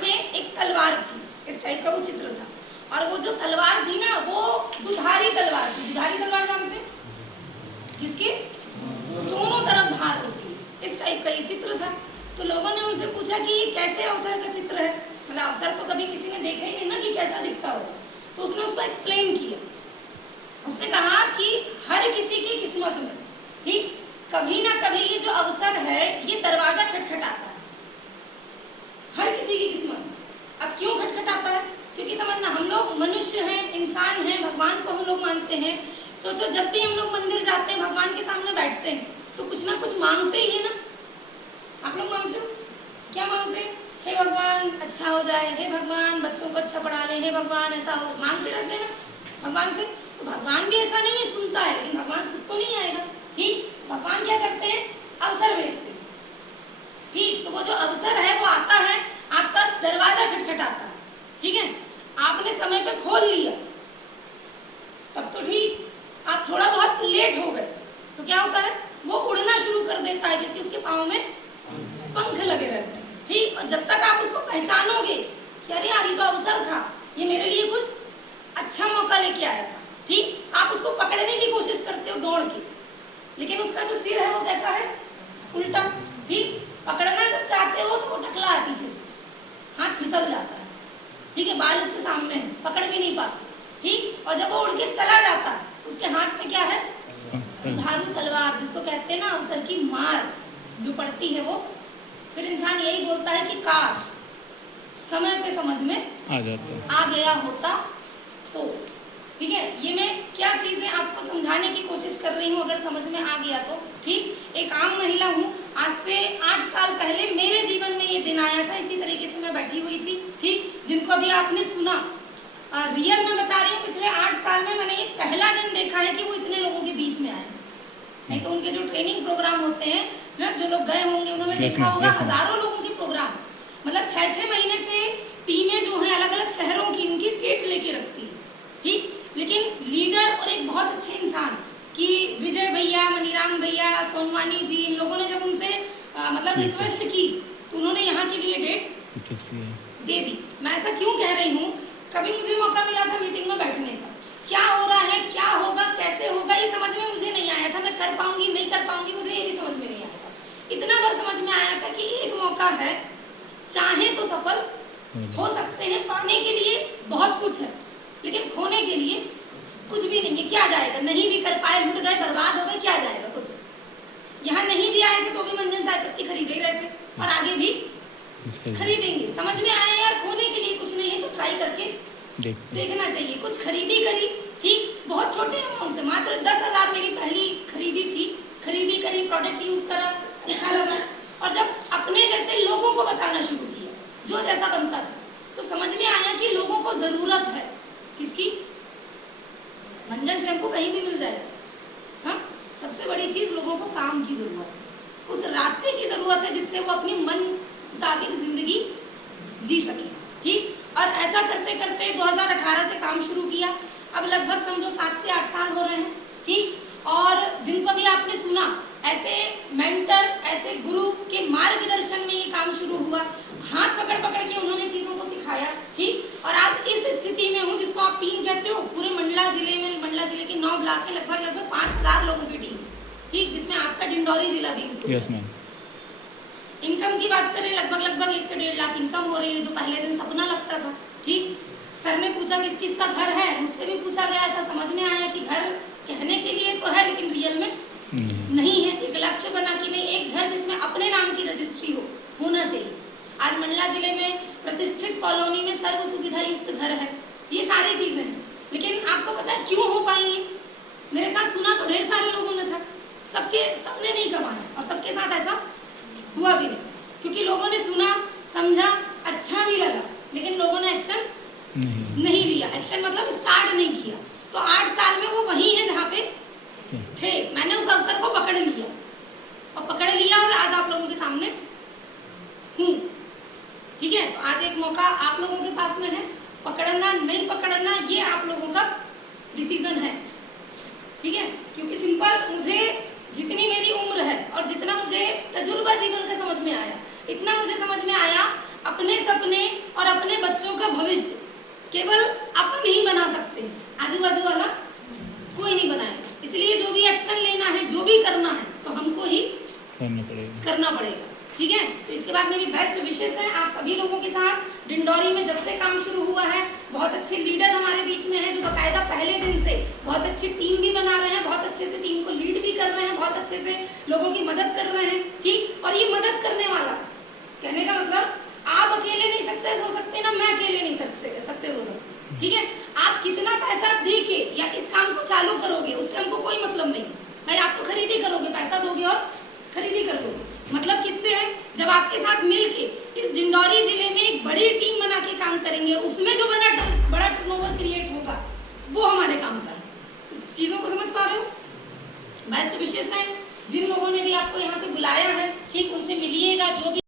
में एक तलवार थी, इस टाइप का वो चित्र था, और वो जो तलवार थी ना वो दुधारी तलवार थी। दुधारी तलवार जानते हैं, जिसके दोनों तरफ धार होती है, इस टाइप का ये चित्र था। तो लोगों ने उनसे पूछा कि ये कैसे अवसर का चित्र है, मतलब अवसर तो कभी किसी ने देखा ही नहीं ना कि कैसा दिखता हो। तो उसने उसको एक्सप्लेन किया। उसने कहा कि हर किसी की किस्मत में ठीक कभी ना कभी ये जो अवसर है ये दरवाजा खटखटाता है, हर किसी की किस्मत में। अब क्यों खटखटाता है? क्योंकि समझना, हम लोग मनुष्य हैं, इंसान हैं, भगवान को हम लोग मानते हैं। सोचो, जब भी हम लोग मंदिर जाते हैं, भगवान के सामने बैठते हैं, तो कुछ ना कुछ मांगते ही है ना। आप लोग मांगते हो, क्या मांगते हैं? हे भगवान अच्छा हो जाए, हे भगवान बच्चों को अच्छा पढ़ा ले, हे भगवान ऐसा हो, मांगते रहते हैं ना भगवान से। तो भगवान भी ऐसा नहीं है, सुनता है, लेकिन भगवान खुद तो नहीं आएगा। ठीक, भगवान क्या करते हैं? अवसर भेजते हैं। ठीक, तो वो जो अवसर है वो आता है, आपका दरवाजा खटखटाता है। ठीक है, आपने समय पे खोल लिया तब तो ठीक, आप थोड़ा बहुत लेट हो गए तो क्या होता है? वो उड़ना शुरू कर देता है, क्योंकि उसके पाँव में पंख लगे रहते हैं। ठीक, और जब तक आप उसको पहचानोगे कि अरे यार ये तो अवसर था, ये मेरे लिए कुछ अच्छा मौका लेके आया था, ठीक, आप उसको पकड़ने की कोशिश करते हो दौड़ के, लेकिन उसका जो सिर है वो कैसा है? उल्टा। ठीक, पकड़ना जब चाहते हो तो वो ढकला है पीछे से, हाथ फिसल जाता है। ठीक है, बाल उसके सामने है, पकड़ भी नहीं पाते। ठीक, और जब वो उड़ के चला जाता है, उसके हाथ में क्या है? दुधारू तलवार, जिसको कहते हैं ना अवसर की मार जो पड़ती है वो। फिर इंसान यही बोलता है कि काश समय पे समझ में आ गया होता तो। ठीक है, ये मैं क्या चीजें आपको समझाने की कोशिश कर रही हूँ, अगर समझ में आ गया तो। ठीक, एक आम महिला हूँ, आज से 8 साल पहले मेरे जीवन में ये दिन आया था, इसी तरीके से मैं बैठी हुई थी। ठीक, जिनको अभी आपने सुना, रियल में बता रही हूँ, पिछले 8 साल में मैंने ये पहला दिन देखा है कि वो इतने लोगों के बीच में आए। नहीं तो उनके जो ट्रेनिंग प्रोग्राम होते हैं ना, जो लोग गए होंगे उन्होंने देखा होगा हजारों लोगों के प्रोग्राम, मतलब 6-6 महीने से टीमें जो हैं अलग अलग शहरों की, उनकी टेट लेके रखती है। ठीक, लेकिन लीडर और एक बहुत अच्छे इंसान कि विजय भैया, मनीराम भैया, सोनवानी जी, इन लोगों ने जब उनसे मतलब रिक्वेस्ट की तो उन्होंने यहाँ के लिए डेट दे दी। मैं ऐसा क्यों कह रही हूँ, कभी मुझे मौका मिला था मीटिंग में बैठने का, क्या हो रहा है, क्या होगा, कैसे होगा, ये समझ में मुझे नहीं आया था। मैं कर पाऊंगी नहीं कर पाऊंगी मुझे ये भी समझ में नहीं आया था। इतना बार समझ में आया था कि एक मौका है, चाहे तो सफल हो सकते हैं, पाने के लिए बहुत कुछ है, लेकिन खोने के लिए कुछ भी नहीं है। क्या जाएगा? नहीं भी कर पाए, लुट गए, बर्बाद हो गए, क्या जाएगा? सोचो, यहाँ नहीं भी आए थे तो भी मंजन चाय पत्ती खरीद ही रहे थे, और आगे भी खरीदेंगे। समझ में आया यार, खोने के लिए कुछ नहीं है तो ट्राई करके देखना चाहिए। कुछ खरीदी करी, ठीक, बहुत छोटे अमाउंट से, मात्र 10,000 मेरी पहली खरीदी थी। खरीदी करी, प्रोडक्ट यूज करा, अच्छा लगा, और जब अपने जैसे लोगों को बताना शुरू किया, जो जैसा बनता था, तो समझ में आया कि लोगों को जरूरत है किसकी? मंजन शैम्पू कहीं भी मिल जाएगा। हाँ, सबसे बड़ी चीज लोगों को काम की जरूरत है, उस रास्ते की जरूरत है जिससे वो अपनी मन मुताबिक जिंदगी जी सके। ठीक, और ऐसा करते करते 2018 से काम शुरू किया, अब लगभग समझो 7 से 8 साल हो रहे हैं। ठीक, और जिनको भी आपने सुना, ऐसे मेंटर, ऐसे गुरु के मार्गदर्शन में ये काम शुरू हुआ, हाथ पकड़ पकड़ के उन्होंने चीजों को सिखाया। ठीक, और आज इस स्थिति में हूँ जिसको आप टीम कहते हो, पूरे मंडला जिले में, मंडला जिले के 9 ब्लॉक के लगभग 5,000 लोगों की टीम। ठीक, जिसमें आपका डिंडौरी जिला भी। Yes ma'am. इनकम की बात करें, लगभग 1 से 1.5 लाख इनकम हो रही है, जो पहले दिन सपना लगता था। ठीक, सर ने पूछा किस किस का घर है, मुझसे भी पूछा गया था, समझ में आया कि घर कहने के लिए तो है लेकिन रियल में नहीं है। एक लक्ष्य बना कि नहीं, एक घर जिसमें अपने नाम की रजिस्ट्री होना चाहिए। आज मंडला जिले में प्रतिष्ठित कॉलोनी में सर्व सुविधा युक्त घर है, ये सारी चीजें हैं। लेकिन आपको पता है क्यों हो पाई है? मेरे साथ सुना तो ढेर सारे लोगों ने था, सबने नहीं कमाया, और सबके साथ ऐसा हुआ भी नहीं, क्योंकि लोगों ने सुना, समझा, अच्छा भी लगा, लेकिन लोगों ने एक्शन नहीं लिया। एक्शन मतलब स्टार्ट नहीं किया। तो 8 साल में वो वही है जहाँ पे थे। मैंने उस अवसर को पकड़ लिया, और आज आप लोगों के सामने हूँ। ठीक है, तो आज एक मौका आप लोगों के पास में है, पकड़ना नहीं पकड़ना ये आप लोगों का डिसीजन है। ठीक है, क्योंकि सिंपल, मुझे जितनी मेरी उम्र है और जितना मुझे तजुर्बा जीवन का समझ में आया, इतना मुझे समझ में आया अपने सपने और अपने बच्चों का भविष्य केवल अपन ही बना सकते हैं, आजू बाजू वाला कोई नहीं बनाएगा। इसलिए जो भी एक्शन लेना है, जो भी करना है, तो हमको ही करना पड़ेगा। ठीक है, तो इसके बाद मेरी बेस्ट विशेष है आप सभी लोगों के साथ। डिंडोरी में जब से काम शुरू हुआ है, बहुत अच्छे लीडर हमारे बीच में हैं जो बाकायदा पहले दिन से बहुत अच्छी टीम भी बना रहे हैं, बहुत अच्छे से टीम को लीड भी कर रहे हैं, बहुत अच्छे से लोगों की मदद कर रहे हैं। ठीक, और ये मदद करने वाला, कहने का मतलब आप अकेले नहीं सक्सेस हो सकते ना, मैं अकेले नहीं सक्सेस हो सकती। ठीक है, आप कितना पैसा दे के या इस काम को चालू करोगे उससे हमको कोई मतलब नहीं। भाई आप तो खरीदी करोगे, पैसा दोगे और खरीदी कर दोगे। मतलब किससे है, जब आपके साथ मिलके इस डिंडोरी जिले में एक बड़ी टीम बना के काम करेंगे, उसमें जो बड़ा टर्नओवर क्रिएट होगा वो हमारे काम का है। तो चीजों को समझ पा रहे हो? बेस्ट विशेष है जिन लोगों ने भी आपको यहाँ पे बुलाया है, ठीक, उनसे मिलिएगा। जो भी